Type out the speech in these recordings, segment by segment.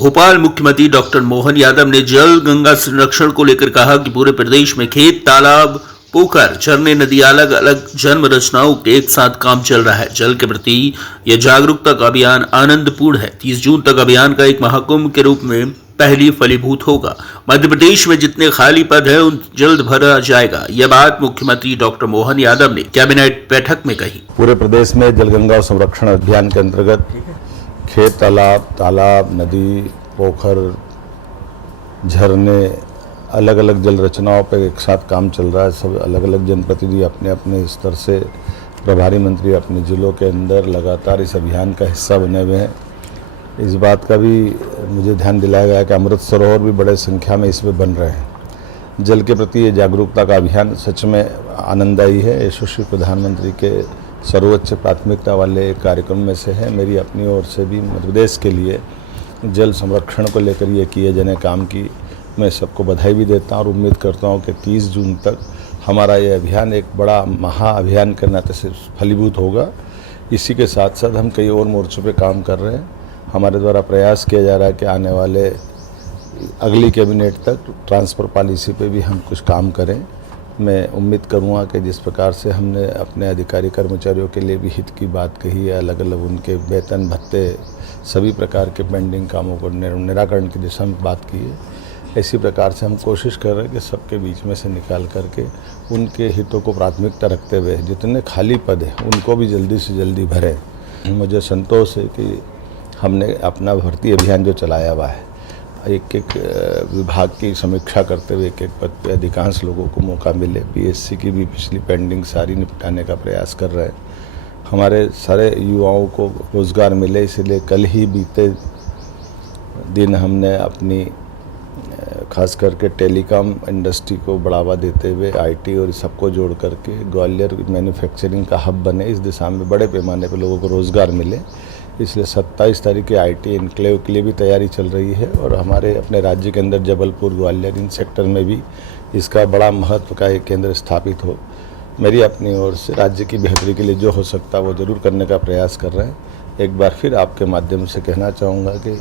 भोपाल मुख्यमंत्री डॉक्टर मोहन यादव ने जल गंगा संरक्षण को लेकर कहा कि पूरे प्रदेश में खेत, तालाब, पोखर, झरने, नदी, अलग अलग जन्म रचनाओं के एक साथ काम चल रहा है। जल के प्रति यह जागरूकता का अभियान आनंदपूर्ण है। 30 जून तक अभियान का एक महाकुंभ के रूप में पहली फलीभूत होगा। मध्य प्रदेश में जितने खाली पद है उन जल्द भरा जाएगा। यह बात मुख्यमंत्री डॉक्टर मोहन यादव ने कैबिनेट बैठक में कही। पूरे प्रदेश में जलगंगा संरक्षण अभियान के अंतर्गत खेत, तालाब, नदी, पोखर, झरने, अलग अलग जल रचनाओं पर एक साथ काम चल रहा है। सब अलग अलग जनप्रतिनिधि अपने अपने स्तर से, प्रभारी मंत्री अपने जिलों के अंदर लगातार इस अभियान का हिस्सा बने हुए हैं। इस बात का भी मुझे ध्यान दिलाया गया कि अमृत सरोवर भी बड़े संख्या में इसमें बन रहे हैं। जल के प्रति ये जागरूकता का अभियान सच में आनंददायी है। यशस्वी प्रधानमंत्री के सर्वोच्च प्राथमिकता वाले कार्यक्रम में से है। मेरी अपनी ओर से भी मध्य प्रदेश के लिए जल संरक्षण को लेकर ये किए जाने काम की मैं सबको बधाई भी देता हूँ और उम्मीद करता हूँ कि 30 जून तक हमारा ये अभियान एक बड़ा महाअभियान के नाते से फलीभूत होगा। इसी के साथ साथ हम कई और मोर्चों पे काम कर रहे हैं। हमारे द्वारा प्रयास किया जा रहा है कि आने वाले अगली कैबिनेट तक ट्रांसफ़र पॉलिसी पे भी हम कुछ काम करें। मैं उम्मीद करूँगा कि जिस प्रकार से हमने अपने अधिकारी कर्मचारियों के लिए भी हित की बात कही है, अलग अलग उनके वेतन भत्ते, सभी प्रकार के पेंडिंग कामों को निराकरण की दिशा में बात की है, इसी प्रकार से हम कोशिश कर रहे हैं कि सबके बीच में से निकाल करके उनके हितों को प्राथमिकता रखते हुए जितने खाली पद हैं उनको भी जल्दी से जल्दी भरें। मुझे संतोष है कि हमने अपना भर्ती अभियान जो चलाया हुआ है, एक एक विभाग की समीक्षा करते हुए एक एक पद पे अधिकांश लोगों को मौका मिले। पीएससी की भी पिछली पेंडिंग सारी निपटाने का प्रयास कर रहे हैं। हमारे सारे युवाओं को रोज़गार मिले, इसलिए कल ही बीते दिन हमने अपनी खास करके टेलीकॉम इंडस्ट्री को बढ़ावा देते हुए आईटी और सबको जोड़ करके ग्वालियर मैन्युफैक्चरिंग का हब बने, इस दिशा में बड़े पैमाने पर लोगों को रोज़गार मिले। इसलिए 27 तारीख के आईटी इनक्लेव के लिए भी तैयारी चल रही है और हमारे अपने राज्य के अंदर जबलपुर, ग्वालियर इन सेक्टर में भी इसका बड़ा महत्व का एक केंद्र स्थापित हो। मेरी अपनी ओर से राज्य की बेहतरी के लिए जो हो सकता है वो ज़रूर करने का प्रयास कर रहे हैं। एक बार फिर आपके माध्यम से कहना चाहूँगा कि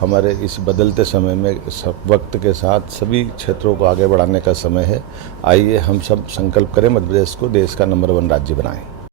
हमारे इस बदलते समय में सब वक्त के साथ सभी क्षेत्रों को आगे बढ़ाने का समय है। आइए हम सब संकल्प करें, मध्य प्रदेश को देश का नंबर 1 राज्य बनाएं।